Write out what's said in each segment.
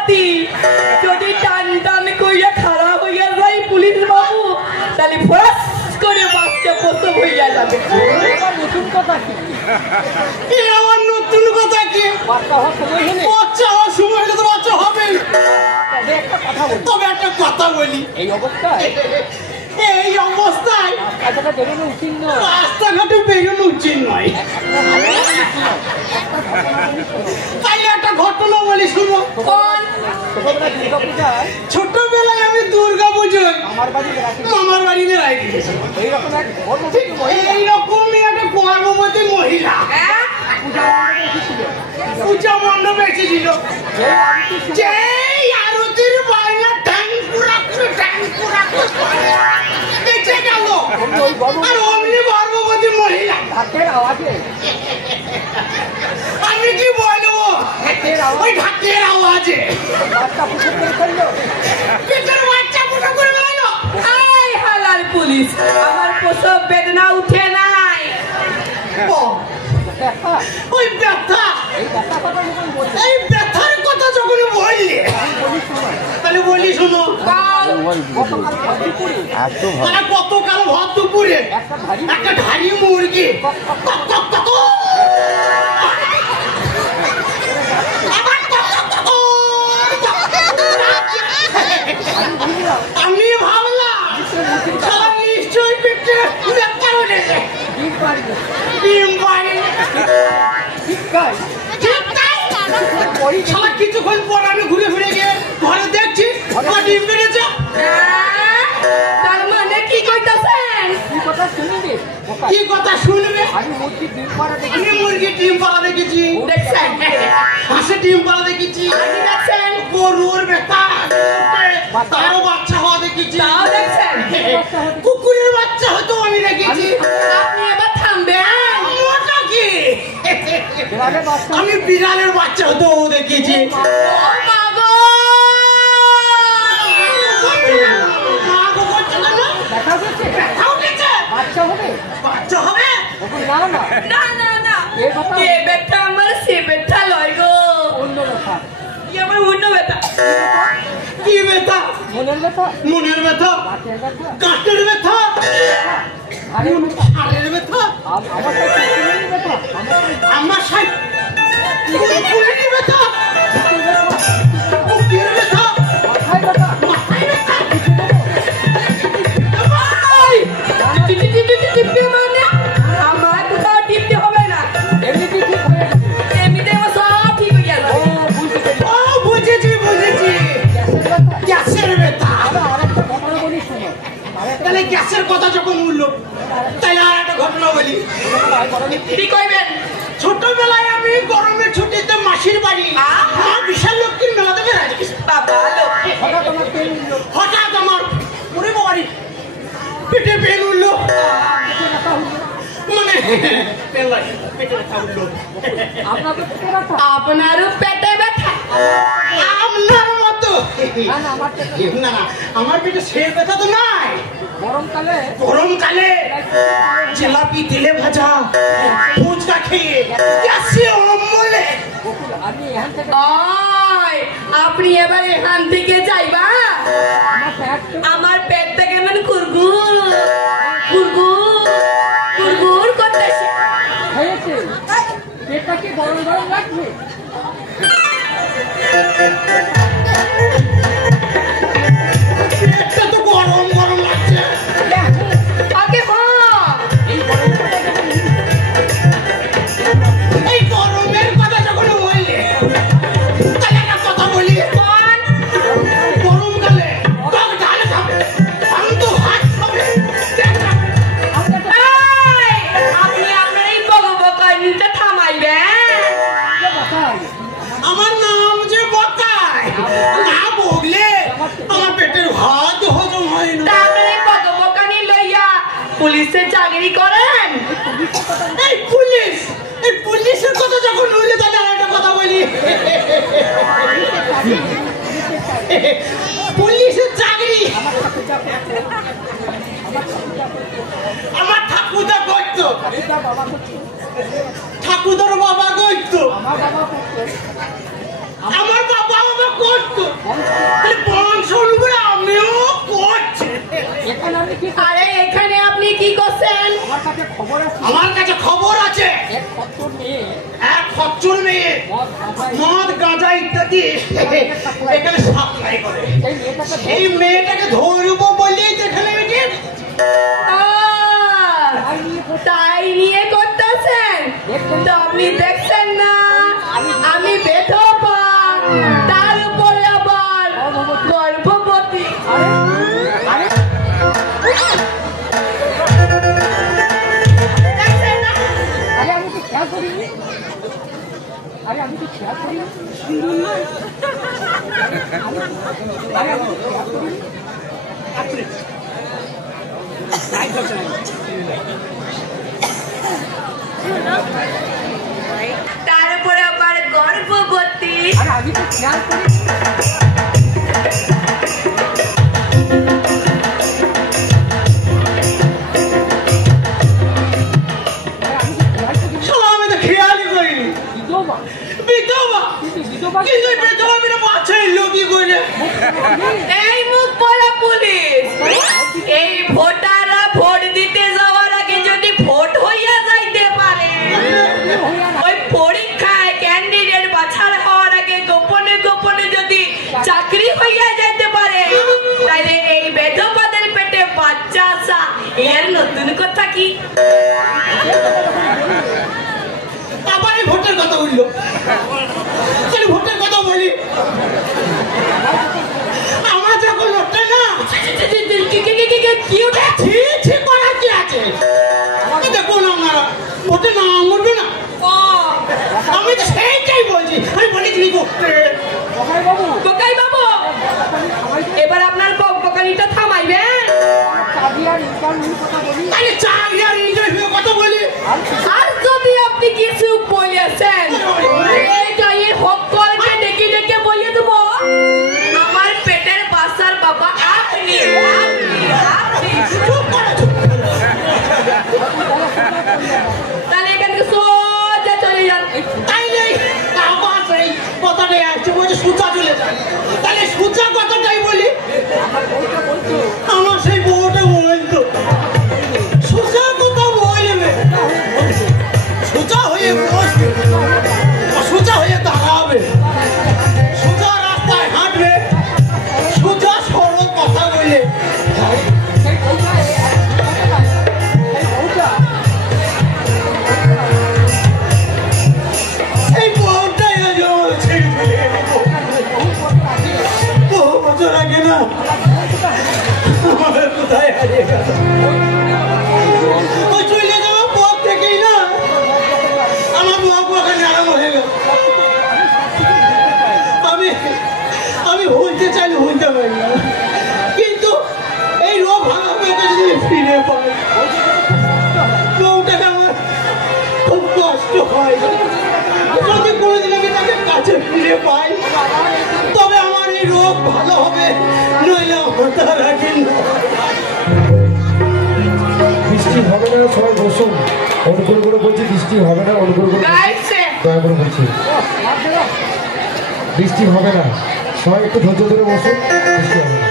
নাতি যদি টান টান কইয়া খারাপ হইয়া যায় পুলিশ বাবু তাহলে ফস করে বাচ্চা প্রসব হইয়া যাবে। নতুন কথা কি? আমার নতুন কথা কি? বাচ্চা হওয়ার সময় হলে বাচ্চা হওয়ার সময় হলে তো বাচ্চা হবে। তবে একটা কথা বলি, এই অবস্থায় রাস্তাঘাটে বেরোনো উচিত নয়। রাস্তাঘাটে বেরোনো উচিত নয়। তাই একটা ঘটনা বলি, শুনো। ছোটবেলায় আমি দুর্গা পুজোয় মামার বাড়ি বেড়াই গিয়েছি। এইরকমই একটা গর্ভবতী মহিলা পূজা মণ্ডপে এসেছিল। যেই আরতির বায়না বেঁচে গেল, আর অমনি গর্ভবতী মহিলা। আমি কি বলবো, ওই ঢাকের আওয়াজে পেটের বাচ্চা পুজো করে গেল। এই হালাল পুলিশ, আমার প্রসব বেদনা উঠে নাই। ওই ব্যথা, এই ব্যথার কথা যখন বললি তাহলে বলি, শোনো। গতকাল ভর দুপুরে একটা ধাড়ি মুরগি আমি ভাবলাম নিশ্চয়ই পেটে ব্যথা উঠেছে, ডিম পাড়ি। কিছুক্ষণ পর আমি ঘুরে ফিরে গিয়ে ঘরে দেখছি ডিম পেড়েছে। তার মানে কি কইতাছেন? কি কথা শুনবে? আমি মুরগি ডিম পাড়া দেখেছি, হাঁসে ডিম পাড়া দেখেছি, গরুর বেটা তারও বাচ্চা হওয়া দেখেছি, কুকুরের বাচ্চা হয়তো আমি দেখেছি। আপনি এবার থামবেন। ওটা কি? আমি বিড়ালের বাচ্চা হতো দেখেছি। বাচ্চা হবে না না না, এ বেটা আমার সে বেটা লয় গো, আমার অন্য বেটা। কি ব্যথা? মনের ব্যথা, গাঁটের ব্যথা, হাড়ের ব্যথা, আমার ব্যথা, বুকের ব্যথা, মাথায় ব্যথা। মানে আমার কোথাও টিপতে হবে না, এমনিতে আমার সব ঠিক হয়ে গেল। বুঝেছি গ্যাসের ব্যথা। তাহলে গ্যাসের কথা যখন বললো তাহলে আর একটা ঘটনা বলি। কি কইবেন? ছোটবেলায় আমি গরমের ছুটিতে মাসির বাড়ি বিশাল লক্ষ্মীর মেলা থেকে হঠাৎ আমার ওরে বাড়ি পেটে পেন উঠলো, মানে পেটে ব্যথা উঠলো। আপনারও পেটে ব্যথা? আপনার মতো না, আমার পেটে সে ব্যথা তো নাই। গরমকালে জিলাপি তেলে ভাজা ফুচকা খেয়ে গ্যাসে অম্বলে। আপনি এবার এখান থেকে যাইবা? আমার পেট থেকে মানে কুরকুর করতেছে। পেটটাকে গরম লাগছে। পেটটা তো গরম লাগছে। আগে এই গরমের কথা যখন বললে তাহলে একটা কথা বলি। গরমকালে ঢালে খাবে, শান্ত ভাত খাবে। আপনি আপনার এই বকবকানিটা থামাইবেন। আমার নাম যে বকায় না বললে আমার পেটের ভাত হজম হয় না। আপনার এই বকবকানি লইয়া পুলিশে চাকরি করেন? এই পুলিশের কথা যখন বললে তাহলে আর একটা কথা বলি। পুলিশের চাকরি আমার ঠাকুরদা করতো, ঠাকুরদার বাবা করতো, আমার বাবা করতো বংশ অনুযায়ী আমিও করছি। এখানে আমি কি আরে এখানে আপনি কি করছেন? আমার কাছে খবর আছে আমার কাছে খবর আছে এক খচ্চর মেয়ে এক খচ্চর মেয়ে মদ গাঁজা ইত্যাদি এখানে সাপ্লাই করে। সেই মেয়েটাকে এই মেয়েটাকে ধরবো বলেই তো এখানে তাই নিয়ে করতেছেন তো আপনি দেখছেন না আমি বেধবা, তার উপরে আবার গর্ভবতী। আরে দেখছেন না? আরে আমি তো খেয়াল করিনি আরে আমি তো খেয়াল করিনি সুন্দর না আরে আমি তো খেয়াল করিনি তার উপরে আবার গর্ভবতী। আরে আমি তো খেয়াল করিনি আমি তো খেয়ালই করিনি। বিধবা বিধবা কিন্তু বিধবা কিন্তু বিধবা মেয়েটা বাচ্চা এলো কি করে? এই মুখ পড়া পুলিশ, এই ভোটাররা ভোট দিতে যাওয়ার আগে যদি ভোট হইয়া যাইতে পারে, ওই পরীক্ষায় ক্যান্ডিডেট বাছাই হওয়ার আগে গোপনে গোপনে যদি চাকরি হইয়া যাইতে পারে, তাহলে এই বেধবাদের পেটে বাচ্চা আসা এর নতুন কথা কি? আবার এই ভোটের কথা বললো। ভোটের কথা বলি আমার যখন ভোটটা না কি ওটা? ছি করার কি আছে? দেখুন আপনারা ভোটে না মরবে না, ও আমি তো সেইটাই বলছি। আমি বলি কি করতে বাবু কোকাই বাবু, এবার আপনার বকবকানিটা থামাইবেন। চাবি আর ইন্টারভিউ কথা বলি তাহলে চাকরি আর ইন্টারভিউ কথা বলি। আর যদি আপনি কিছু বলেছেন এইটাই হকলকে ডেকে ডেকে বলে দেবো আমার পেটের বাচ্চার বাবা আপনি। চুপ করো, চুপ করো। তাহলে এখান থেকে সোজা চলে যান। তাই নেই আবার সেই কথাটাই আসছে, বলছে সুচা চলে যায়। তাহলে সুচা কথাটাই বলি। আমার সেই বউটা বলতো সুচার কথা বলবে, সুচা হয়ে বসবে, সুচা হয়ে দাঁড়াবে, সুচা রাস্তায় হাঁটবে, সুচা সরল কথা বলে। সেই বউটা এই বউটাই আজ আমার ছেড়ে ফেলে গেল। বহু বছর আগে না আমার কোথায় হারিয়ে গেল। ওই চলে যাওয়ার পর থেকেই না আমার বউ ওখানে আরম্ভ হয়ে গেল। আমি ভুলতে চাইলে ভুলতে পারি না, কিন্তু এই রোগ ভাঙা মেয়েকে যদি ফিরে পাই বউটাকে আমার খুব কষ্ট হয়। যদি কোনোদিন আমি তাকে কাছে ফিরে পাই তবে আমার এই রোগ ভালো হবে, নইলে হতে রাখেন। বৃষ্টি হবে না, সবাই বসুন। অনুকূল করে বলছি বৃষ্টি হবে না, অনুকূল করে গাইছে দয়া করে বলছি বৃষ্টি হবে না, সবাই একটু ধৈর্য ধরে বসুন, বৃষ্টি হবে না।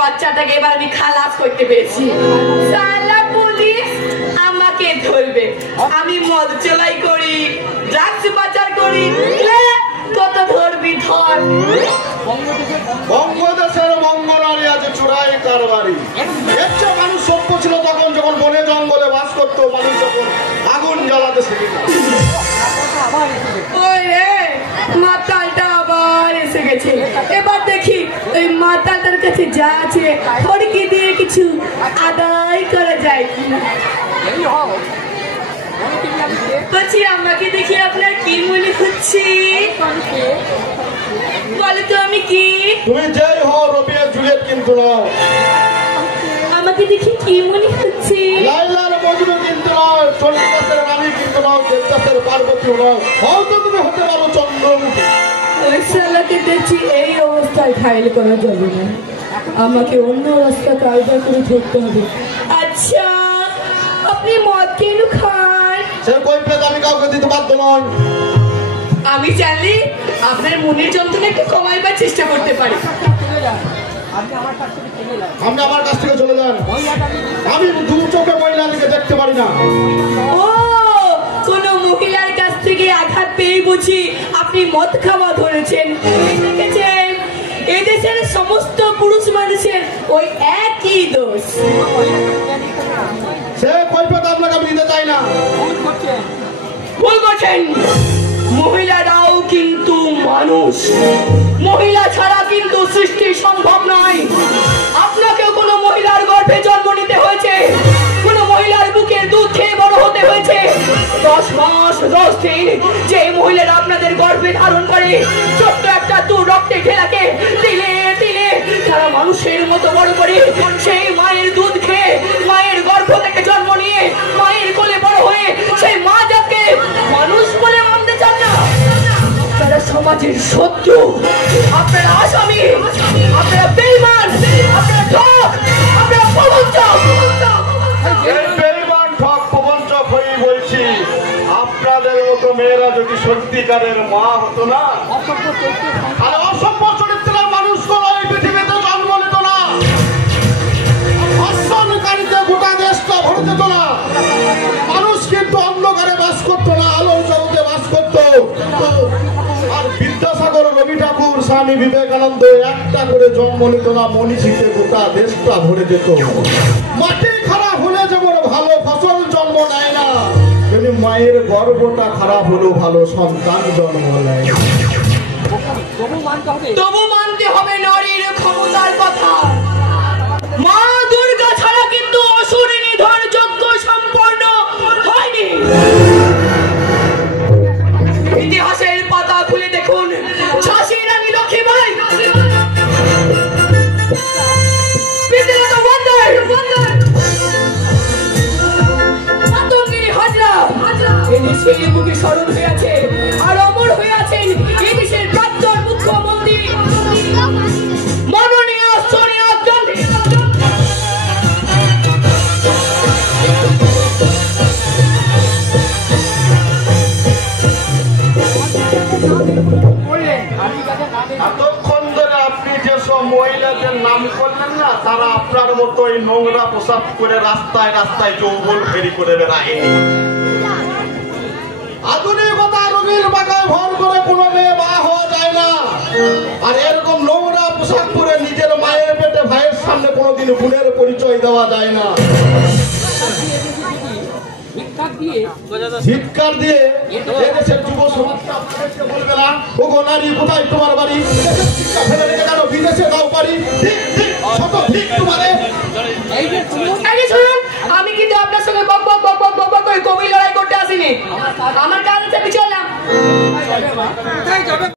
বাচ্চাটাকে এবার আমি খালাস করতে পেরেছি। সালা পুলিশ আমাকে ধরবে, আমি মদ চলাই করি, ড্রাগস পাচার করি, কত ধরবি ধর। বঙ্গদেশের মঙ্গলারী আছে চোরাই কারবারি। এর চেয়ে মানুষ সভ্য ছিল তখন, যখন বনে জঙ্গলে বাস করতো, মানুষ যখন আগুন জ্বালাতে শিখে। ওই রে মাতালটা আবার এসে গেছে। এবার দেখি ওই মাতালটার কাছে যা আছে ফড়কি দিয়ে কিছু আদায় করা যায় কিনা। এই হও বলো তুমি আমি কে? বলছি আমাকে দেখি আপনার কি মনে হচ্ছে? আমি কে? বলো তো আমি কি? তুমি যেই হও রোমিও জুলিয়েট কিন্তু নও, আমাকে দেখি কি মনে হচ্ছে? লাইলার মজনু কিন্তু নও, চণ্ডীদাসের রানী কিন্তু নও, দেবদাসের পার্বতী নও, হয়তো তুমি হতে পারো চন্দ্রমুখী। ওই শালাকে দেখছি এই অবস্থায় ঘায়েল করা যাবে না, আমাকে অন্য রাস্তা কায়দা করে ধরতে হবে। আচ্ছা আপনি মদ কেন খান? সে কৈফিয়ত আমি কাউকে দিতে বাধ্য নই। আমি জানি আপনার মনের যন্ত্রণা একটু কমাইবার চেষ্টা করতে পারি। চলে যান, আপনি আমার কাছ থেকে চলে যান। আপনি আমার কাছ থেকে চলে যান। মহিলাটা আমি আমি দু চোখে মহিলাকে দেখতে পারি না। ও কোন মহিলার কাছ থেকে আঘাত পেয়ে বুঝি আপনি মদ খাওয়া ধরেছেন। এই দেখেছেন এদেশের সমস্ত পুরুষ মানুষের ওই একই দোষ। সে কৈফিয়ত আপনাকে আমি দিতে চাই না। ভুল করছেন। ভুল করছেন। মহিলারাও কিন্তু মানুষ, মহিলা ছাড়া কিন্তু সৃষ্টি সম্ভব নয়। আপনাকেও কোনো মহিলার গর্ভে জন্ম নিতে হয়েছে, কোনো মহিলার বুকের দুধ খেয়ে বড় হতে হয়েছে। 10 মাস 10 দিন যে মহিলারা আপনাদের গর্ভে ধারণ করে ছোট্ট একটা দুধ রক্তে ঢেলাকে দিলে দিলে তারা মানুষের মতো বড় করে সেই মায়ের দুধ খেয়ে মায়ের গর্ভ থেকে জন্ম নিয়ে মায়ের কোলে বড় হয়ে সেই মা যাকে মানুষ বলে মানতে চান না, আপনারা সমাজের শত্রু, আপনারা আসামি, আপনারা বেঈমান, আপনারা ঠক, আপনারা প্রবঞ্চক। এই বেঈমান ঠক প্রবঞ্চক হয়েই বলছি, আপনাদের মতো মেয়েরা যদি সত্যিকারের মা হতো না, অসভ্য চরিত্রের সংসার। তাহলে অসভ্য চরিত্রের মানুষগুলো এই পৃথিবীতে জন্ম নিত না, ধর্ষণকারীতে গোটা দেশটা ভরে যেত না। মানুষ কিন্তু অন্ধকারে বাস করতো না, আলোর জগতে বাস করতো। আর বিদ্যাসাগর, রবি ঠাকুর, স্বামী বিবেকানন্দ একটা করে জন্ম নিত না, মনীষীতে গোটা দেশটা ভরে যেত। মাটি খারাপ হলে যেমন ভালো ফসল জন্ম নেয় না, তেমনি মায়ের গর্ভটা খারাপ হলেও ভালো সন্তান জন্ম নেয়। তবু মানতে হবে। তবু মানতে হবে নারীর ক্ষমতার কথা। মা দুর্গা ছাড়া কিন্তু অসুরের নিধন যজ্ঞ সম্পন্ন হয়নি। ইতিহাসের পাতা খুলে দেখুন, ঝাঁসি রানী লক্ষ্মীবাই, বিদ্যালয় ওয়ান্ডার, মাতঙ্গিনী হাজরা, এদেশের বুকে স্মরণ হয়ে আছে আর অমর হয়ে আছেন এদেশের প্রাক্তন মুখ্যমন্ত্রী মাননীয় সোনিয়া গান্ধী। বললেন আমি যাদের নামে এতক্ষণ ধরে আপনি যেসব মহিলাদের নাম করলেন না, তারা আপনার মতো এই নোংরা পোশাক করে রাস্তায় রাস্তায় যৌবন ফেরি করে বেড়ায়। আধুনিকতা রঙিন বাঁকায় ভর করে কোনো মেয়ে মা হওয়া যায় না। আর এরকম নোংরা পোশাক পরে নিজের মায়ের পেটে ভাইয়ের সামনে কোনোদিন বোনের পরিচয় দেওয়া যায় না। ভিক্ষা দিয়ে ধিক্কার দিয়ে এদেশের যুব সমাজটা আপনাদেরকে বলবে না, ও গো নারী কোথায় তোমার বাড়ি, দেশের শিক্ষা ফেলে রেখে কেন বিদেশে দাও পারি, ঠিক ঠিক শত ঠিক তোমারে। এই যে শুনুন, এই যে শুনুন, আমি কিন্তু আপনার সঙ্গে বক বক বক বক বক বক করে কবি লড়াই করতে আসিনি। আমার কাজ আছে, আমি চললাম। যাবে মা।